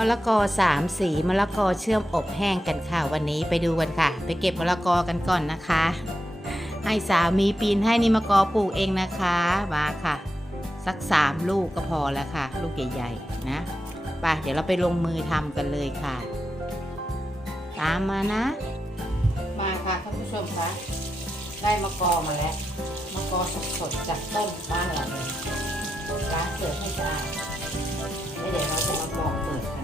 มะละกอสามสีมะละกอเชื่อมอบแห้งกันค่ะวันนี้ไปดูกันค่ะ ไปเก็บมะละกอกันก่อนนะคะ ให้สามีปีนให้นี่มะกอปลูกเองนะคะมาค่ะ สักสามลูกก็พอแล้วค่ะ ลูกใหญ่ๆนะไปเดี๋ยวเราไปลงมือทำกันเลยค่ะ ตามมานะ มาค่ะท่านผู้ชมคะได้มะกอมาแล้วมะกอสดๆจากต้นบ้านเราเลยล้างเกลือให้สะอาดแล้วเดี๋ยวเราจะมาปอกเปลื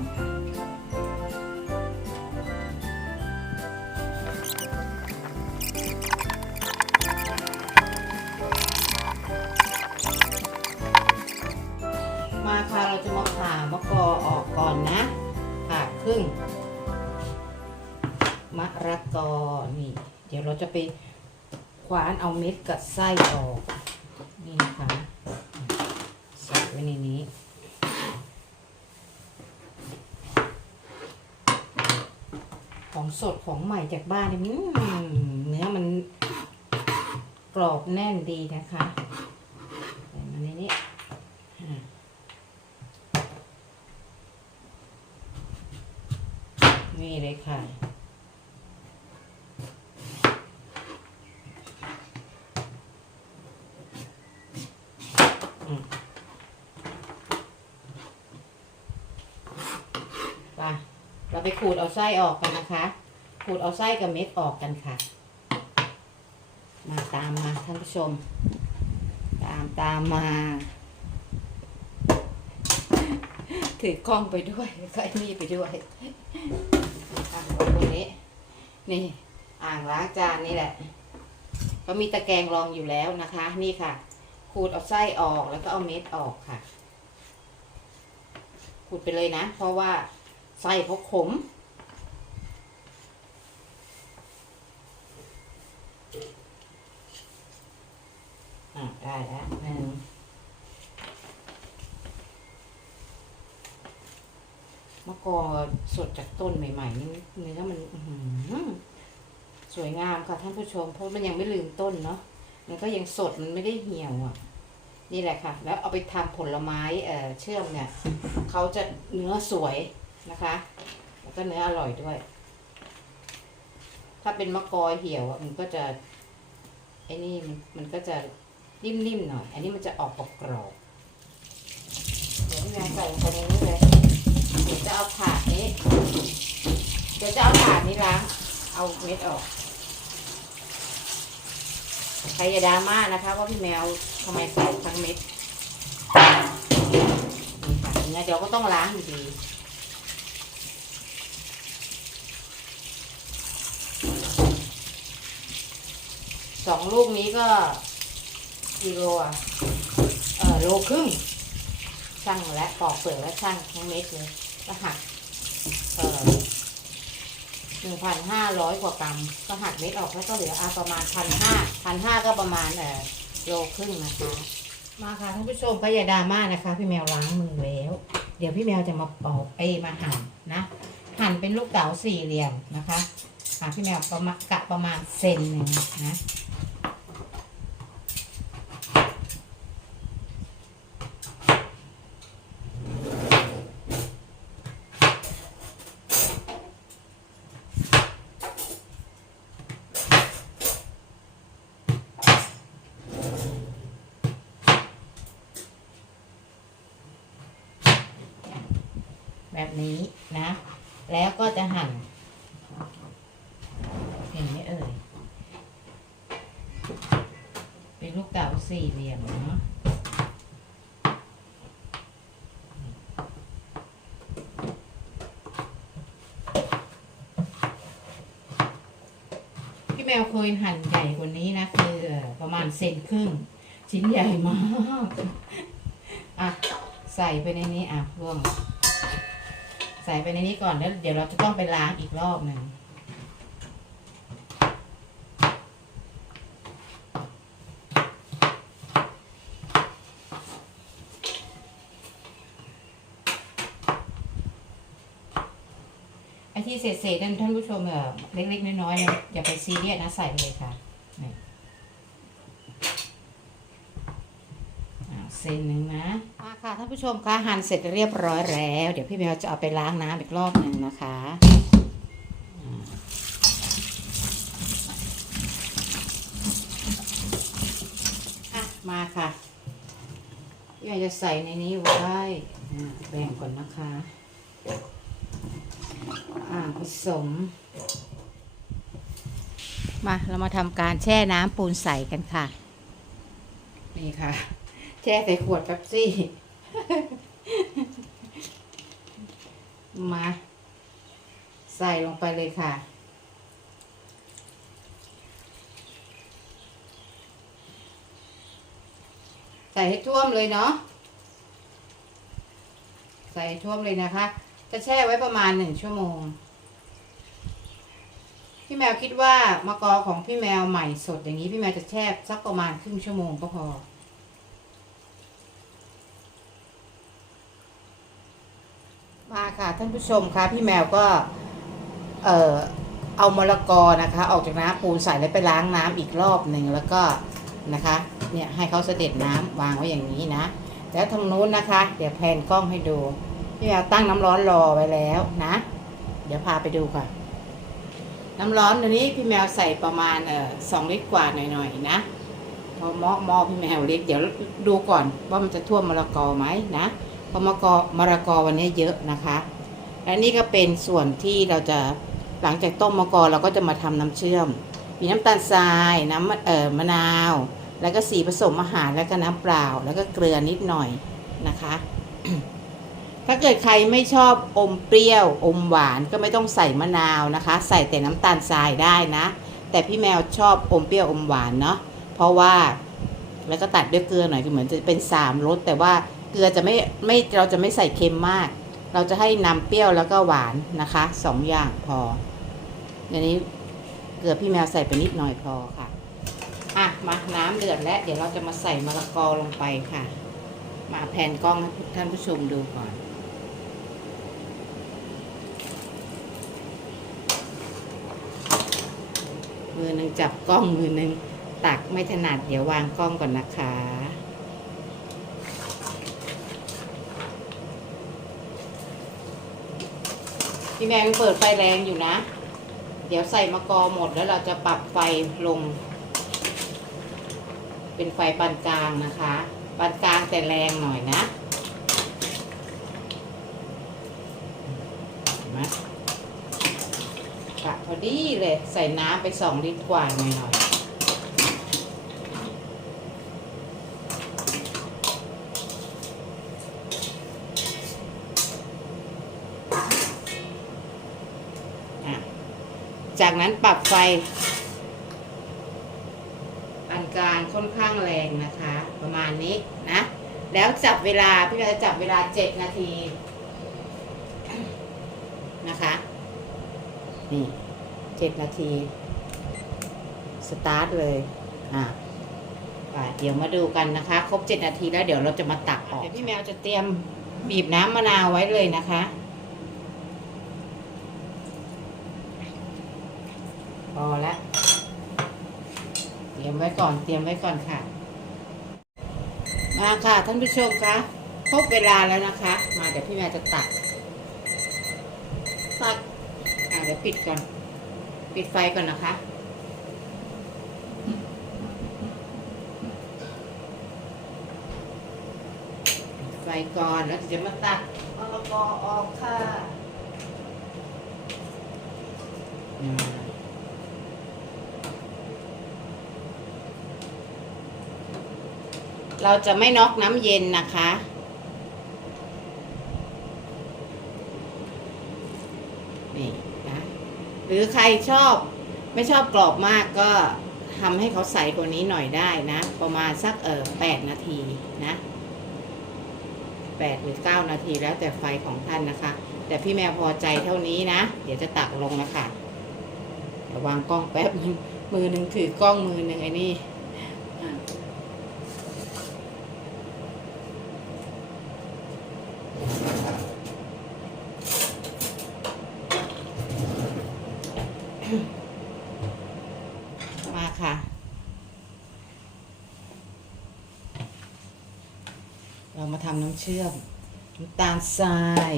เราจะมาผ่ามะกอออกก่อนนะผ่าครึ่งมะระกอนี่ เดี๋ยวเราจะไปคว้านเอาเม็ดกับไส้ออก นี่นะคะใส่ไว้ในนี้ของสดของใหม่จากบ้านนี่เนื้อมันกรอบแน่นดีนะคะใส่มาในนี้อ่านี่เลย ค่ะ ไป เราไปขูดเอาไส้ออกกันนะคะ ขูดเอาไส้กับเม็ดออกกันค่ะ มาตามมาท่านผู้ชม ตามตามมาถือกล้องไปด้วยก็ไอ้นี่ไปด้วย ตรงนี้ นี่อ่างล้างจานนี่แหละ ก็มีตะแกรงรองอยู่แล้วนะคะ นี่ค่ะ ขูดเอาไส้ออกแล้วก็เอาเม็ดออกค่ะ ขูดไปเลยนะ เพราะว่าไส้เขาขมอะได้แล้วหนึ่งมะ กอสดจากต้นใหม่ๆนี่เนื้อมันสวยงามค่ะท่านผู้ชมเพราะมันยังไม่ลืมต้นเนาะมันก็ยังสดมันไม่ได้เหี่ยวอะ นี่แหละค่ะ แล้วเอาไปทำผลไม้เอ่อเชื่อมเนี่ยเขาจะเนื้อสวยนะคะ แล้วก็เนื้ออร่อยด้วย ถ้าเป็นมะกอเหี่ยวอะมันก็จะไอ้นี่มันมันก็จะนิ่มๆหน่อย อันนี้มันจะออกกรอบๆเดี๋ยวแมวใส่ลงไปในนี้เลย จะเอาถาดนี้ เดี๋ยวจะเอาถาดนี้ล้าง เอาเม็ดออก ใครอย่าดราม่านะคะว่าพี่แมวทำไมใส่ทั้งเม็ดนี่ค่ะอย่างเงี้ยเดี๋ยวก็ต้องล้างอยู่ดีสองลูกนี้ก็กิโลอะเออโลครึ่งช่างและปอกเปลือกและช่างทั้งเม็ดเลย ก็หักเออหนึ่งพันห้าร้อยกว่ากรัมก็หักเม็ดออกแล้วก็เหลืออาประมาณพันห้าพันห้าก็ประมาณเออโลครึ่งนะคะ มาค่ะท่านผู้ชมก็อย่าดราม่านะคะ พี่แมวล้างมือแล้ว เดี๋ยวพี่แมวจะมาปอกเอ้ยมาหั่นนะ หั่นเป็นลูกเต๋าสี่เหลี่ยมนะคะค่ะพี่แมวประมาณกะประมาณเซนหนึ่งนะ แบบนี้นะ แล้วก็จะหั่นเห็นไหมเอ่ย เป็นลูกเต๋าสี่เหลี่ยมเนาะพี่แมวเคยหั่นใหญ่กว่านี้นะคือประมาณเซนครึ่ง ชิ้นใหญ่มาก อะ ใส่ไปในนี้อะรวม ใส่ไปในนี้ก่อนแล้วเดี๋ยวเราจะต้องไปล้างอีกรอบหนึ่งไอ้ที่เศษๆนั่นท่านผู้ชมเออเล็กๆน้อยๆนะอย่าไปซีเรียสนะใส่เลยค่ะนี่อ่าเซนหนึ่งนะ ท่านผู้ชมคะหั่นเสร็จเรียบร้อยแล้ว เดี๋ยวพี่แมวจะเอาไปล้างน้ำอีกรอบหนึ่งนะคะอะมาค่ะพี่แมวจะใส่ในนี้ไว้แบ่งก่อนนะคะอ่าผสม มาเรามาทำการแช่น้ำปูนใสกันค่ะ นี่ค่ะ แช่ใส่ขวดแป๊บซี่ มา ใส่ลงไปเลยค่ะ ใส่ให้ท่วมเลยเนาะใส่ให้ท่วมเลยนะคะ จะแช่ไว้ประมาณหนึ่งชั่วโมง พี่แมวคิดว่ามะกอของพี่แมวใหม่สดอย่างนี้พี่แมวจะแช่สักประมาณครึ่งชั่วโมงก็พอ มา ค่ะท่านผู้ชมคะพี่แมวก็เอ่อเอามะละกอนะคะ ออกจากน้ำปูนใส่แล้วไปล้างน้ำอีกรอบหนึ่งแล้วก็นะคะเนี่ยให้เขาเสด็จน้ำวางไว้อย่างนี้นะ แล้วทางนู้นนะคะ เดี๋ยวแพนกล้องให้ดูพี่แมวตั้งน้ำร้อนรอไว้แล้วนะ เดี๋ยวพาไปดูค่ะ น้ำร้อนตัวนี้พี่แมวใส่ประมาณเอ่อสองลิตรกว่าหน่อยๆนะพอหม้อหม้อพี่แมวเล็กเดี๋ยวดูก่อนว่ามันจะท่วมมะละกอไหมนะ ราะมะกอมะละกอวันนี้เยอะนะคะ และนี่ก็เป็นส่วนที่เราจะหลังจากต้มมะกอเราก็จะมาทำน้ำเชื่อม มีน้ำตาลทรายน้ำเอ่อมะนาว แล้วก็สีผสมอาหารแล้วก็น้ำเปล่า แล้วก็เกลือนิดหน่อยนะคะ ถ้าเกิดใครไม่ชอบอมเปรี้ยวอมหวานก็ไม่ต้องใส่มะนาวนะคะ ใส่แต่น้ำตาลทรายได้นะ แต่พี่แมวชอบอมเปรี้ยวอมหวานเนาะเพราะว่าแล้วก็ตัดด้วยเกลือหน่อยเหมือนจะเป็นสามรสแต่ว่า เกลือจะไม่ไม่เราจะไม่ใส่เค็มมาก เราจะให้นำเปรี้ยวแล้วก็หวานนะคะสองอย่างพออันนี้เกลือพี่แมวใส่ไปนิดหน่อยพอค่ะอะมาน้ำเดือดแล้วเดี๋ยวเราจะมาใส่มะละกอลงไปค่ะ มาแผ่นกล้องให้ท่านผู้ชมดูก่อนมือหนึ่งจับกล้องมือหนึ่งตักไม่ถนัดเดี๋ยววางกล้องก่อนนะคะ พี่แมวยังเปิดไฟแรงอยู่นะ เดี๋ยวใส่มะกอหมดแล้วเราจะปรับไฟลง เป็นไฟปานกลางนะคะปานกลางแต่แรงหน่อยนะเห็นไหมกะพอดีเลยใส่น้ำไปสองลิตรกว่าหน่อยหน่อยอะจาก นั้นปรับไฟปานกลางค่อนข้างแรงนะคะ ประมาณนี้นะ แล้วจับเวลาพี่เราจะจับเวลาเจ็ดนาทีนะคะนี่เจ็ดนาที สตาร์ทเลย อะไปเดี๋ยวมาดูกันนะคะ ครบเจ็ดนาทีแล้วเดี๋ยวเราจะมาตักออกเดี๋ยวพี่แมวจะเตรียมบีบน้ำมะนาวไว้เลยนะคะ พอแล้วเตรียมไว้ก่อน เตรียมไว้ก่อนค่ะ มาค่ะท่านผู้ชมคะครบเวลาแล้วนะคะ มาเดี๋ยวพี่แม่จะตัก ตัก อ่าเดี๋ยวปิดก่อน ปิดไฟก่อนนะคะไฟก่อนแล้วจะมาตักมะละกอออกค่ะอืม เราจะไม่น็อกน้ำเย็นนะคะ นี่นะ หรือใครชอบไม่ชอบกรอบมากก็ทำให้เขาใสกว่านี้หน่อยได้นะ ประมาณสักเออแปดนาทีนะแปดหรือเก้านาทีแล้วแต่ไฟของท่านนะคะ แต่พี่แมวพอใจเท่านี้นะ เดี๋ยวจะตักลงนะคะเดี๋ยววางกล้องแป๊บนึงมือหนึ่งถือกล้องมือหนึ่งไอ้นี่อะ มาค่ะ เรามาทำน้ำเชื่อมน้ำตาลทราย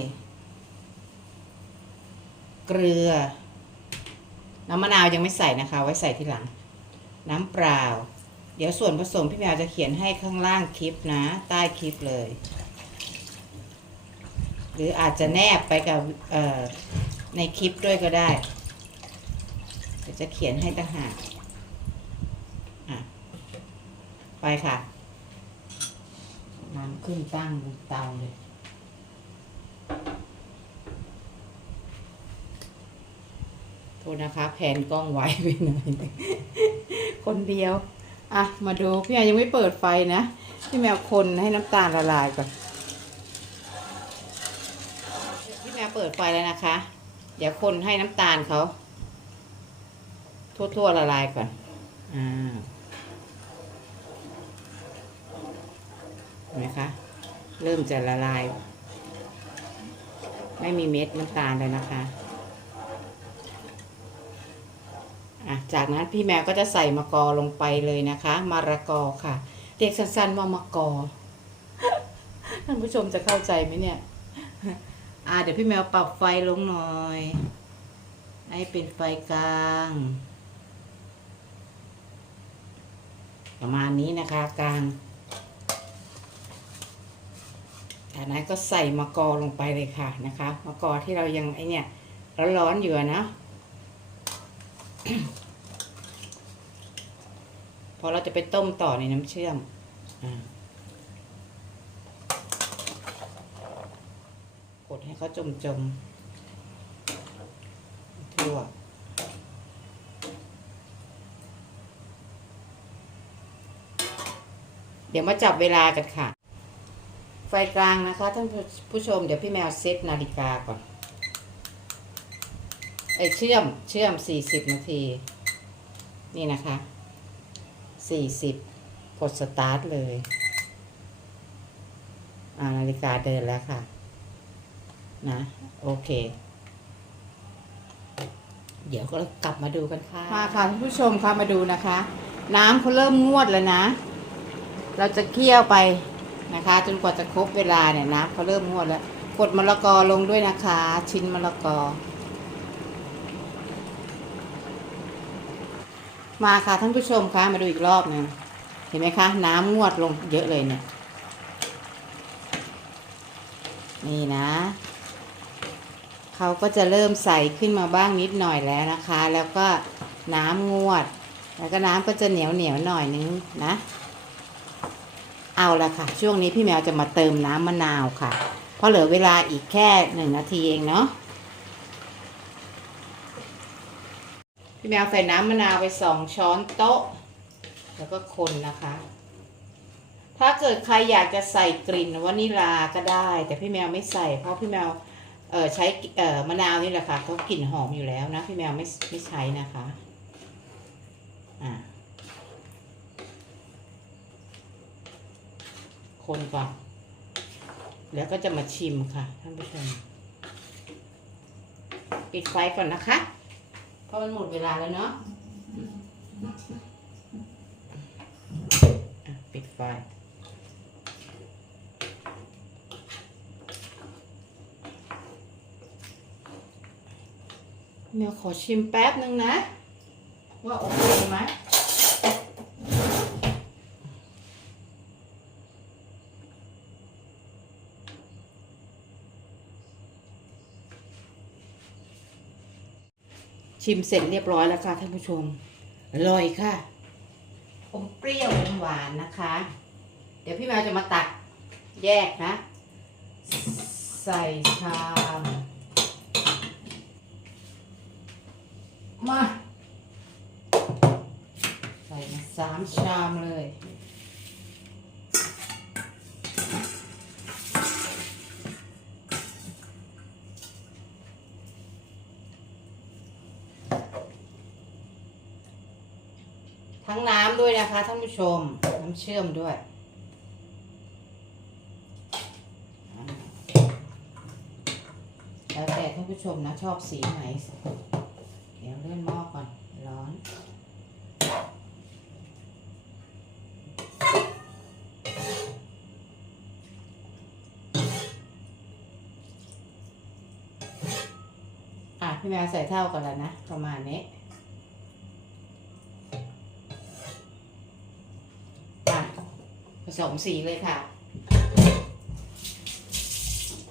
เกลือ น้ำมะนาวยังไม่ใส่นะคะ ไว้ใส่ทีหลัง น้ำเปล่า เดี๋ยวส่วนผสมพี่แมวจะเขียนให้ข้างล่างคลิปนะ ใต้คลิปเลย หรืออาจจะแนบไปกับในคลิปด้วยก็ได้เดี๋ยวจะเขียนให้ต่างหากอะไปค่ะ ขึ้นตั้งบนเตาเลย โทษนะคะ แผนกล้องไว้ไปหน่อยคนเดียว อะ มาดู พี่แมวยังไม่เปิดไฟนะ พี่แมวคนให้น้ำตาลละลายก่อน พี่แมวเปิดไฟแล้วนะคะ เดี๋ยวคนให้น้ำตาลเขาทั่วๆละลายก่อน อ่า เห็น ไหมคะ เริ่มจะละลาย ไม่มีเม็ดน้ำตาลเลยนะคะอะจากนั้นพี่แมวก็จะใส่มะกอลงไปเลยนะคะมะระกอค่ะ เรียกสั้นๆว่ามะกอท่านผู้ชมจะเข้าใจไหมเนี่ย อ่าเดี๋ยวพี่แมวปรับไฟลงหน่อย ให้เป็นไฟกลาง ประมาณนี้นะคะกลาง จากนั้นก็ใส่มะกอลงไปเลยค่ะนะคะมะกอที่เรายังไอเนี่ยร้อนๆอยู่นะพอเราจะไปต้มต่อในน้ำเชื่อมอกดให้เขาจมจมๆทั่วเดี๋ยวมาจับเวลากันค่ะ กลางนะคะท่านผู้ชมเดี๋ยวพี่แมวเซตนาฬิกาก่อนไอเชื่อมเชื่อมสี่สิบนาที นี่นะคะสี่สิบกดสตาร์ทเลยอ่านาฬิกาเดินแล้วค่ะ นะ โอเค เดี๋ยวก็กลับมาดูกันค่ะมาค่ะท่านผู้ชมค่ะมาดูนะคะ น้ำเขาเริ่มงวดแล้วนะ เราจะเคี่ยวไป นะคะ จนกว่าจะครบเวลาเนี่ยน้ำเขาเริ่มงวดแล้ว กดมะละกอลงด้วยนะคะ ชิ้นมะละกอ มาค่ะท่านผู้ชมคะมาดูอีกรอบหนึงเห็นไหมคะ น้ำงวดลงเยอะเลยเนี่ย นี่นะเขาก็จะเริ่มใสขึ้นมาบ้างนิดหน่อยแล้วนะคะ แล้วก็น้ำงวด แล้วก็น้ำก็จะเหนียวเหนียวหน่อยนึงนะ เอาละค่ะ ช่วงนี้พี่แมวจะมาเติมน้ำมะนาวค่ะ เพราะเหลือเวลาอีกแค่หนึ่งนาทีเองเนาะพี่แมวใส่น้ำมะนาวไปสองช้อนโต๊ะ แล้วก็คนนะคะ ถ้าเกิดใครอยากจะใส่กลิ่นวานิลาก็ได้ แต่พี่แมวไม่ใส่เพราะพี่แมวเออใช้เออมะนาวนี่แหละค่ะเขากลิ่นหอมอยู่แล้วนะ พี่แมวไม่ไม่ใช้นะคะอ่า คนก่อนแล้วก็จะมาชิมค่ะท่านผู้ชมปิดไฟก่อนนะคะ เพราะมันหมดเวลาแล้วเนาะปิดไฟเดี๋ยวขอชิมแป๊บนึงนะ ว่าโอเคไหม ชิมเสร็จเรียบร้อยแล้วค่ะท่านผู้ชม อร่อยค่ะ อมเปรี้ยวอมหวานนะคะ เดี๋ยวพี่แมวจะมาตักแยกนะ ใส่ชามมา ใส่มาสามชามเลย้งน้ำด้วยนะคะท่านผู้ชม น้ำเชื่อมด้วย แล้วแต่ท่านผู้ชมนะ ชอบสีไหน เดี๋ยวเลื่อนหม้อก่อน ร้อนอะพี่แมวใส่เท่ากันแล้วนะ ประมาณนี้ ผสมสีเลยค่ะ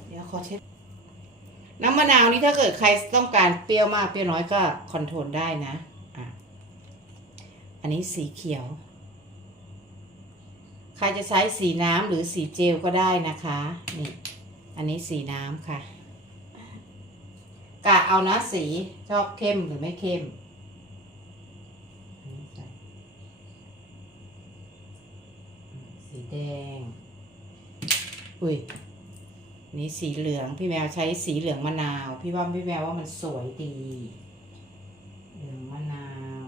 เดี๋ยวขอเช็ด น้ำมะนาวนี่ถ้าเกิดใครต้องการเปรี้ยวมากเปรี้ยวน้อยก็คอนโทรลได้นะอะอันนี้สีเขียว ใครจะใช้สีน้ำหรือสีเจลก็ได้นะคะ นี่ อันนี้สีน้ำค่ะกะเอานะสีชอบเข้มหรือไม่เข้มอันนี้ใส่สีแดง อุ้ย นี่สีเหลือง พี่แมวใช้สีเหลืองมะนาว พี่ว่าพี่แมวว่ามันสวยดี เหลืองมะนาว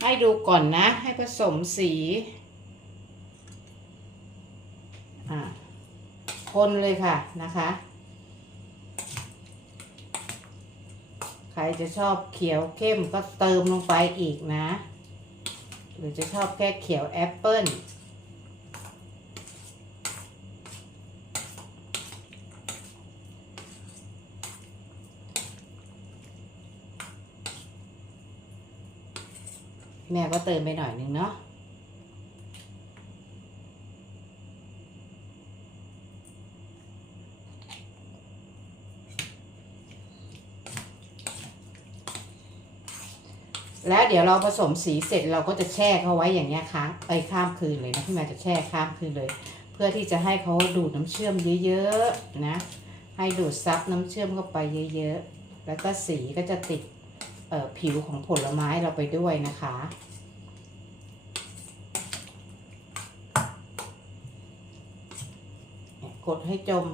ให้ดูก่อนนะ ให้ผสมสี อะ คนเลยค่ะนะคะ ใค รจะชอบเขียวเข้มก็เติมลงไปอีกนะ หรือจะชอบแค่เขียวแอปเปิ้ลแม่ก็เติมไปหน่อยนึงเนาะ แล้วเดี๋ยวเราผสมสีเสร็จเราก็จะแช่เขาไว้อย่างเงี้ยค้างไปข้ามคืนเลยนะพี่แม่จะแช่ข้ามคืนเลย เพื่อที่จะให้เขาดูดน้ำเชื่อมเยอะๆนะ ให้ดูดซับน้ำเชื่อมเข้าไปเยอะๆ แล้วก็สีก็จะติดผิวของผลไม้เราไปด้วยนะคะกดให้จม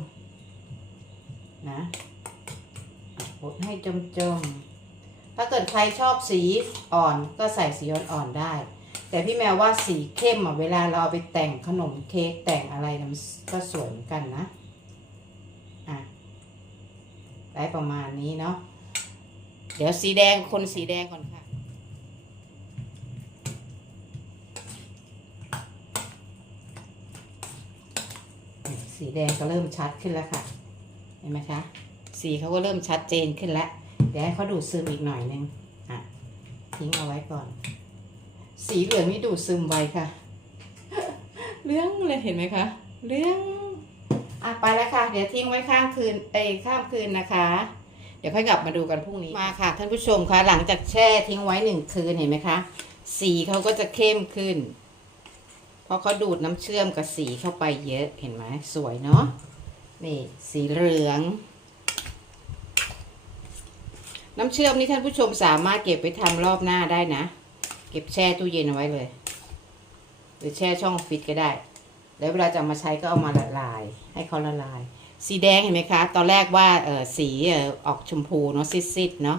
นะกดให้จมจมๆ ถ้าเกิดใครชอบสีอ่อนก็ใส่สีอ่อนๆได้ แต่พี่แมวว่าสีเข้มอะเวลาเราเอาไปแต่งขนมเค้กแต่งอะไรนะมันก็สวยเหมือนกันนะอะได้ประมาณนี้เนาะเดี๋ยวสีแดงคนสีแดงก่อนค่ะ สีแดงก็เริ่มชัดขึ้นแล้วค่ะ เห็นไหมคะ สีเขาก็เริ่มชัดเจนขึ้นแล้ว ดี๋ยวให้เขาดูดซึมอีกหน่อยนึงอะทิ้งเอาไว้ก่อน สีเหลืองนี่ดูดซึมไวค่ะเรื่องเลยเห็นไหมคะเรื่องอะไปแล้วค่ะ เดี๋ยวทิ้งไว้ข้ามคืนเอ้ยข้ามคืนนะคะ เดี๋ยวค่อยกลับมาดูกันพรุ่งนี้มาค่ะ ท่านผู้ชมคะหลังจากแช่ทิ้งไว้หนึ่งคืนเห็นไหมคะสีเขาก็จะเข้มขึ้น เพราะเขาดูดน้ำเชื่อมกับสีเข้าไปเยอะเห็นไหมสวยเนาะนี่สีเหลือง น้ำเชื่อมนี่ท่านผู้ชมสามารถเก็บไปทำรอบหน้าได้นะ เก็บแช่ตู้เย็นเอาไว้เลย หรือแช่ช่องฟิตก็ได้ แล้วเวลาจะมาใช้ก็เอามาละลาย ให้เขาละลาย สีแดงเห็นไหมคะ ตอนแรกว่าเออสีเออออกชมพูเนาะซิดๆเนาะ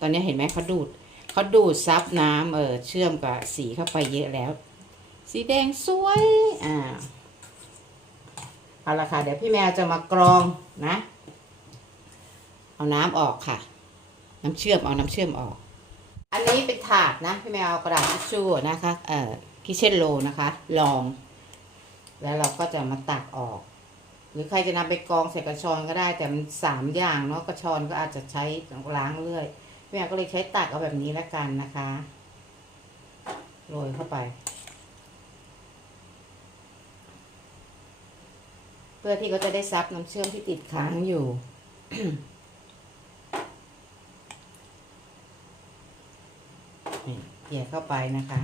ตอนนี้เห็นไหมเขาดูดเขาดูดซับน้ำเออเชื่อมกับสีเข้าไปเยอะแล้ว สีแดงสวย อ่าเอาละค่ะ เดี๋ยวพี่แมวจะมากรองนะ เอาน้ำออกค่ะ น้ำเชื่อมเอาน้ำเชื่อมออก อันนี้เป็นถาดนะพี่แมวเอากระดาษทิชชู่นะคะเอ่อคิเช่นโลนะคะลอง แล้วเราก็จะมาตักออก หรือใครจะนำไปกรองใส่กระชอนก็ได้ แต่มันสามอย่างเนาะกระชอนก็อาจจะใช้ล้างเรื่อยพี่แมวก็เลยใช้ตักเอาแบบนี้แล้วกันนะคะโรยเข้าไปเพื่อที่เขาจะได้ซับน้ำเชื่อมที่ติดค้างอยู่ นี่ เกลี่ยเข้าไปนะคะ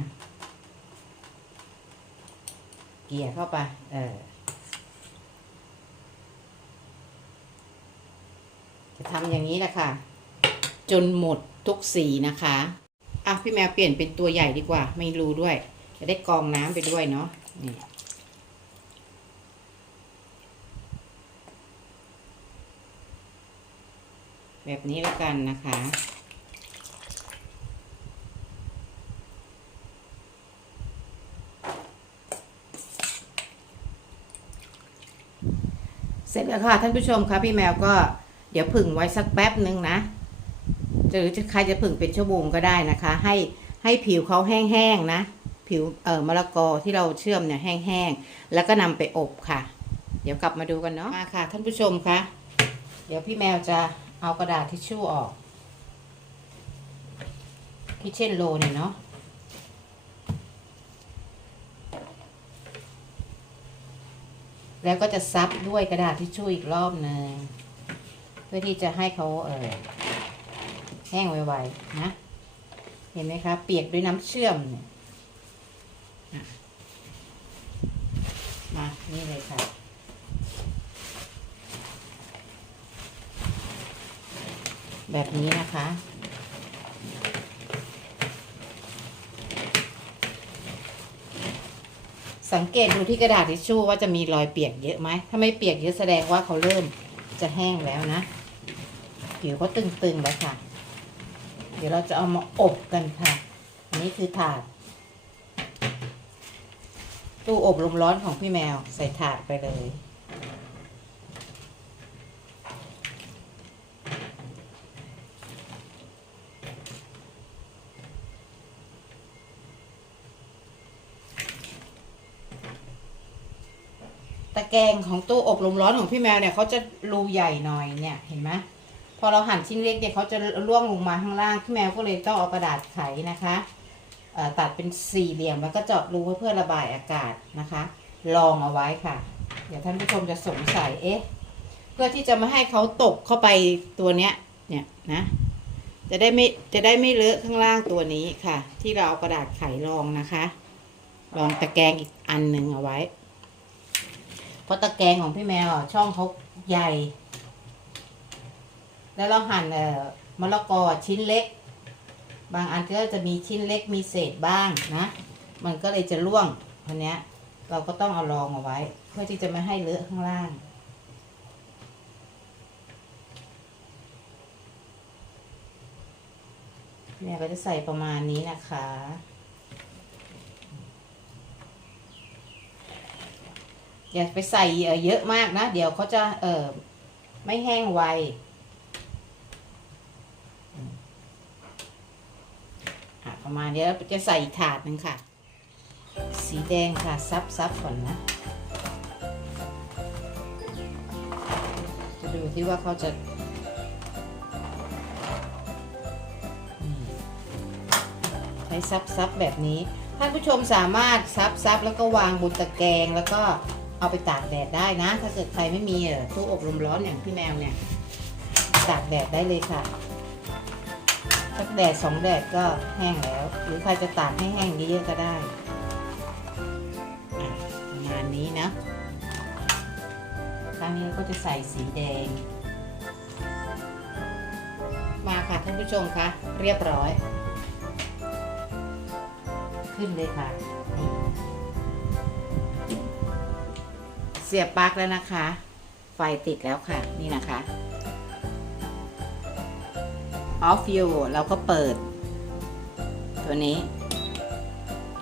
เกลี่ยเข้าไป เออจะทำอย่างนี้แหละค่ะ จนหมดทุกสีนะคะอะพี่แมวเปลี่ยนเป็นตัวใหญ่ดีกว่า ไม่รู้ด้วย จะได้กองน้ำไปด้วยเนาะนี่แบบนี้แล้วกันนะคะ เสร็จแล้วค่ะท่านผู้ชมคะพี่แมวก็เดี๋ยวผึ่งไว้สักแป๊บนึงนะหรือใครจะผึ่งเป็นชั่วโมงก็ได้นะคะ ให้ให้ผิวเขาแห้งๆนะ ผิวเอ่อมะละกอที่เราเชื่อมเนี่ยแห้งๆแล้วก็นำไปอบค่ะ เดี๋ยวกลับมาดูกันเนาะมาค่ะ ท่านผู้ชมคะเดี๋ยวพี่แมวจะเอากระดาษทิชชู่ออกคิเช่นโลเนี่ยเนาะ แล้วก็จะซับด้วยกระดาษทิชชู่อีกรอบหนึ่งเพื่อที่จะให้เขาเออแห้งไวๆนะ เห็นไหมคะ เปียกด้วยน้ำเชื่อมมา นี่เลยค่ะแบบนี้นะคะ สังเกตดูที่กระดาษทิชชู่ว่าจะมีรอยเปียกเยอะไหม ถ้าไม่เปียกเยอะแสดงว่าเขาเริ่มจะแห้งแล้วนะ ผิวเขาตึงๆแล้วค่ะ เดี๋ยวเราจะเอามาอบกันค่ะ อันนี้คือถาด ตู้อบลมร้อนของพี่แมวใส่ถาดไปเลย แกงของตู้อบลมร้อนของพี่แมวเนี่ยเขาจะรูใหญ่หน่อยเนี่ยเห็นไหมพอเราหั่นชิ้นเล็กเนี่ยเขาจะร่วงลงมาข้างล่างพี่แมวก็เลยต้องเอากระดาษไขนะคะตัดเป็นสี่เหลี่ยมแล้วก็เจาะรูเพื่อระบายอากาศนะคะรองเอาไว้ค่ะ เดี๋ยวท่านผู้ชมจะสงสัยเอ๊ะเพื่อที่จะไม่ให้เขาตกเข้าไปตัวเนี้ยเนี่ยนะ จะได้ไม่จะได้ไม่เลอะข้างล่างตัวนี้ค่ะ ที่เราเอากระดาษไขรองนะคะรองตะแกรงอีกอันหนึ่งเอาไว้ เพราะตะแกรงของพี่แมวอะช่องเขาใหญ่ แล้วเราหั่นเอ่อมะละกอชิ้นเล็ก บางอันก็จะมีชิ้นเล็กมีเศษบ้างนะ มันก็เลยจะร่วงอันเนี้ยเราก็ต้องเอารองเอาไว้ เพื่อที่จะไม่ให้เลอะข้างล่างแม่ก็จะใส่ประมาณนี้นะคะ อย่าไปใส่เยอะมากนะ เดี๋ยวเขาจะเออไม่แห้งไว ประมาณนี้แล้วจะใส่ถาดหนึ่งค่ะ สีแดงค่ะ ซับซับก่อนนะ จะดูที่ว่าเขาจะใช้ซับซับแบบนี้ ท่านผู้ชมสามารถซับซับแล้วก็วางบนตะแกรงแล้วก็ เอาไปตากแดดได้นะ ถ้าเกิดใครไม่มีตู้อบลมร้อนอย่างพี่แมวเนี่ยตากแดดได้เลยค่ะสักแดดสองแดดก็แห้งแล้ว หรือใครจะตากให้แห้งเยอะๆก็ได้ประมาณนี้นะครั้งนี้เราก็จะใส่สีแดง มาค่ะท่านผู้ชมคะเรียบร้อย ขึ้นเลยค่ะ สียบปลั๊กแล้วนะคะ ไฟติดแล้วค่ะ นี่นะคะ off view เราก็เปิด ตัวนี้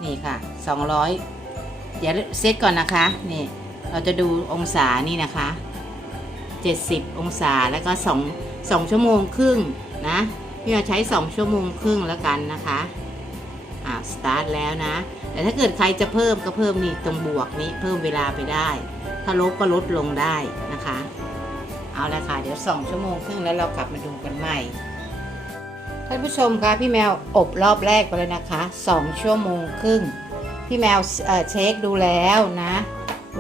นี่ค่ะ 200 เดี๋ยวเซตก่อนนะคะ นี่ เราจะดูองศานี่นะคะ 70 องศาแล้วก็2 2ชั่วโมงครึ่งนะพี่จะใช้ 2 ชั่วโมงครึ่งแล้วกันนะคะอ่าสตาร์ทแล้วนะ แต่ถ้าเกิดใครจะเพิ่มก็เพิ่มนี่ตรงบวกนี้เพิ่มเวลาไปได้าลบก็ลดลงได้นะคะ เอาละค่ะ เดี๋ยว 2 ชั่วโมงครึ่งแล้วเรากลับมาดูกันใหม่ ท่านผู้ชมคะพี่แมวอบรอบแรกไปแล้วนะคะ 2 ชั่วโมงครึ่ง พี่แมวเเช็คดูแล้วนะ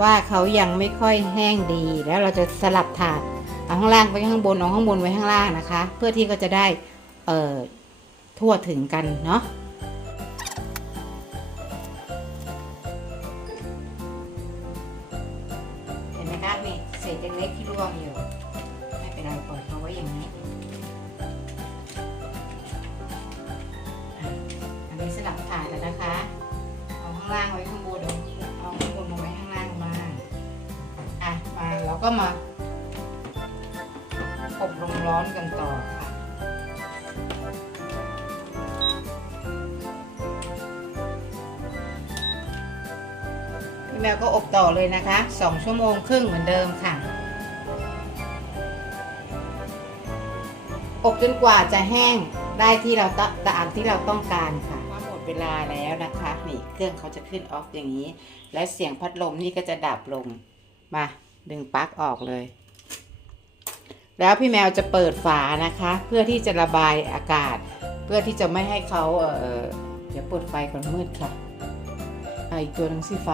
ว่าเขายังไม่ค่อยแห้งดีแล้วเราจะสลับถาดเอาข้างล่างไว้ข้างบนเอาข้างบนไว้ข้างล่างนะคะ เพื่อที่ก็จะได้ทั่วถึงกันเนาะ ก็มาอบลมร้อนกันต่อค่ะ พี่แมวก็อบต่อเลยนะคะ 2 ชั่วโมงครึ่งเหมือนเดิมค่ะ อบจนกว่าจะแห้งได้ที่เราตามที่เราต้องการค่ะว่าหมดเวลาแล้วนะคะ นี่เครื่องเขาจะขึ้นออฟอย่างนี้ และเสียงพัดลมนี่ก็จะดับลงมา ดึงปลั๊กออกเลย แล้วพี่แมวจะเปิดฝานะคะ เพื่อที่จะระบายอากาศ เพื่อที่จะไม่ให้เขาเออเดี๋ยวเปิดไฟก่อนมืดค่ะเอาอีกตัวหนึงสีไฟ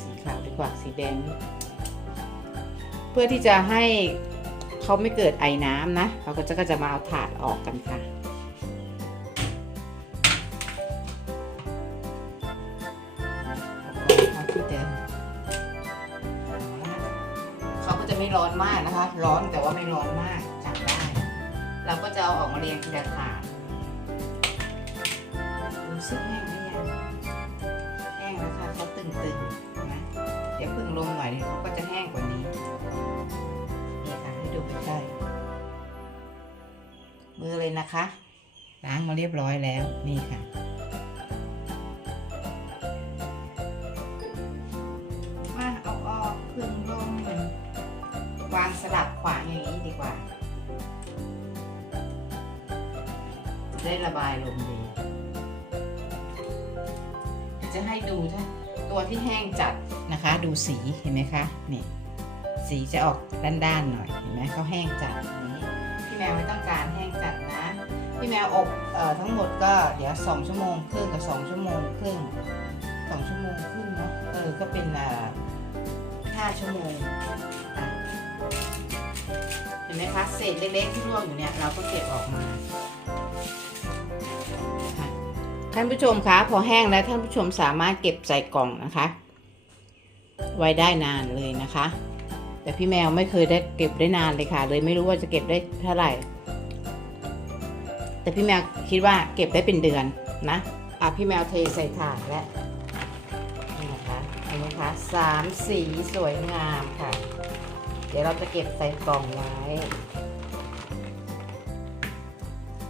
สีขาวดีกว่าสีแดง เพื่อที่จะให้เขาไม่เกิดไอน้ำนะ เราก็จะก็จะมาเอาถาดออกกันค่ะ ร้อนแต่ว่าไม่ร้อนมากจับได้ เราก็จะเอาออกมาเรียงทีละถาดดูซิแห้งหรือยังแห้งแล้วค่ะเขาตึงๆนะเดี๋ยวพึ่งลงหน่อยเดี๋ยวเขาก็จะแห้งกว่านี้นี่ค่ะให้ดูใกล้ๆมือเลยนะคะล้างมาเรียบร้อยแล้วนี่ค่ะ ได้ระบายลมดี จะให้ดูถ้าตัวที่แห้งจัดนะคะ ดูสีเห็นไหมคะนี่สีจะออกด้านๆหน่อยเห็นไหมเขาแห้งจัดนี้พี่แมวไม่ต้องการแห้งจัดนะ พี่แมวอบเอ่อทั้งหมดก็เดี๋ยวสองชั่วโมงครึ่งกับสองชั่วโมงครึ่งสองชั่วโมงครึ่งเนาะเออก็เป็นอ่าห้าชั่วโมงเห็นไหมคะเศษเล็กๆที่ร่วงอยู่เนี่ยเราก็เก็บออกมา ท่านผู้ชมคะพอแห้งแล้วท่านผู้ชมสามารถเก็บใส่กล่องนะคะ ไว้ได้นานเลยนะคะ แต่พี่แมวไม่เคยได้เก็บได้นานเลยค่ะ เลยไม่รู้ว่าจะเก็บได้เท่าไหร่ แต่พี่แมวคิดว่าเก็บได้เป็นเดือนนะอะพี่แมวเทใส่ถาดแล้วนี่นะคะเห็นไหมคะสามสีสวยงามค่ะ เดี๋ยวเราจะเก็บใส่กล่องไว้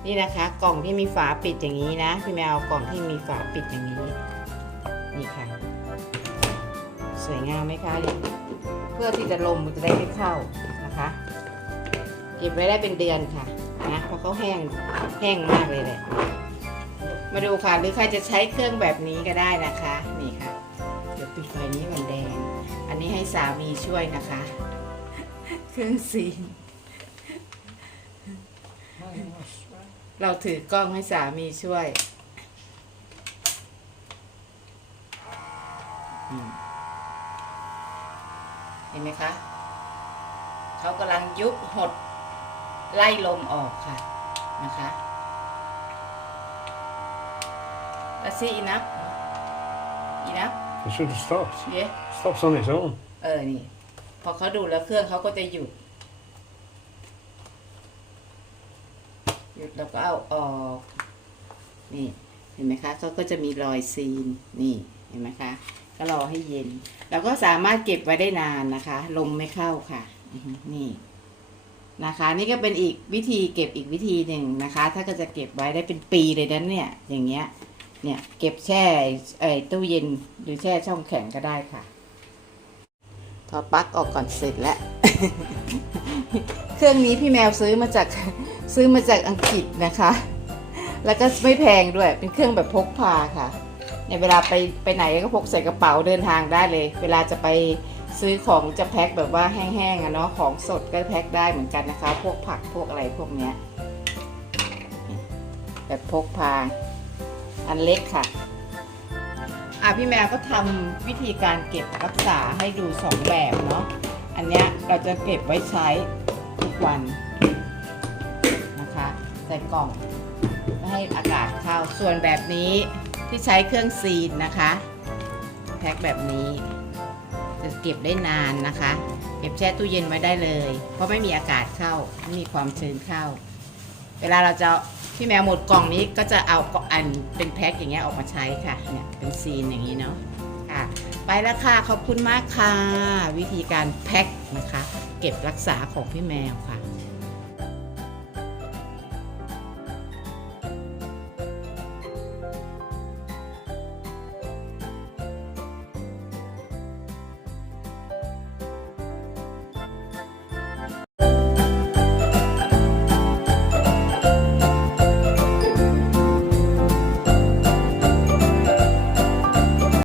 นี่นะคะ กล่องที่มีฝาปิดอย่างนี้นะพี่แมวกล่องที่มีฝาปิดอย่างนี้ นี่ค่ะ สวยงามไหมคะเพื่อที่จะลมมันจะได้ไม่เข้านะคะเก็บไว้ได้เป็นเดือนค่ะนะเพราะเขาแห้งแห้งมากเลยแหละมาดูค่ะหรือใครจะใช้เครื่องแบบนี้ก็ได้นะคะนี่ค่ะเดี๋ยวปิดไฟนี้มันแดง อันนี้ให้สามีช่วยนะคะ เครื่องซีน เราถือกล้องให้สามีช่วยอืมเห็นไหมคะ เขากำลังยุบหด ไล่ลมออกค่ะ นะคะแล้วซีอีนับอีนับ It should have stopped. เย้ Stops on its own. เออ นี่ พอเขาดูแล้วเครื่องเขาก็จะหยุด หยุดแล้วก็เอาออกนี่เห็นไหมคะเขาก็จะมีรอยซีนนี่เห็นไหมคะ ก็รอให้เย็นแล้วก็สามารถเก็บไว้ได้นานนะคะ ลมไม่เข้าค่ะนี่นะคะ นี่ก็เป็นอีกวิธีเก็บอีกวิธีหนึ่งนะคะ ถ้าก็จะเก็บไว้ได้เป็นปีเลยนั้นเนี่ย อย่างเงี้ยเนี่ยเก็บแช่ไอ้ตู้เย็นหรือแช่ช่องแข็งก็ได้ค่ะถอปลั๊กออกก่อนเสร็จแล้ว เครื่องนี้พี่แมวซื้อมาจาก ซื้อมาจากอังกฤษนะคะ แล้วก็ไม่แพงด้วย เป็นเครื่องแบบพกพาค่ะเนี่ยเวลาไปไปไหนก็พกใส่กระเป๋าเดินทางได้เลย เวลาจะไปซื้อของจะแพ็คแบบว่าแห้งๆอะเนาะ ของสดก็แพ็คได้เหมือนกันนะคะ พวกผักพวกอะไรพวกเนี้ย แบบพกพา อันเล็กค่ะอะพี่แมวก็ทำวิธีการเก็บรักษาให้ดูสองแบบเนาะ อันเนี้ยเราจะเก็บไว้ใช้ทุกวัน ส่กล่องไม่ให้อากาศเข้าส่วนแบบนี้ที่ใช้เครื่องซีนนะคะ แพ็คแบบนี้จะเก็บได้นานนะคะ เก็บแช่ตู้เย็นไว้ได้เลย เพราะไม่มีอากาศเข้าไม่มีความชื้นเข้า เวลาเราจะพี่แมวหมดกล่องนี้ก็จะเอาอันเป็นแพ็คอย่างเงี้ยออกมาใช้ค่ะเนี่ยเป็นซีนอย่างนี้เนาะค่ะ ไปแล้วค่ะขอบคุณมากค่ะ วิธีการแพ็คนะคะ เก็บรักษาของพี่แมวค่ะ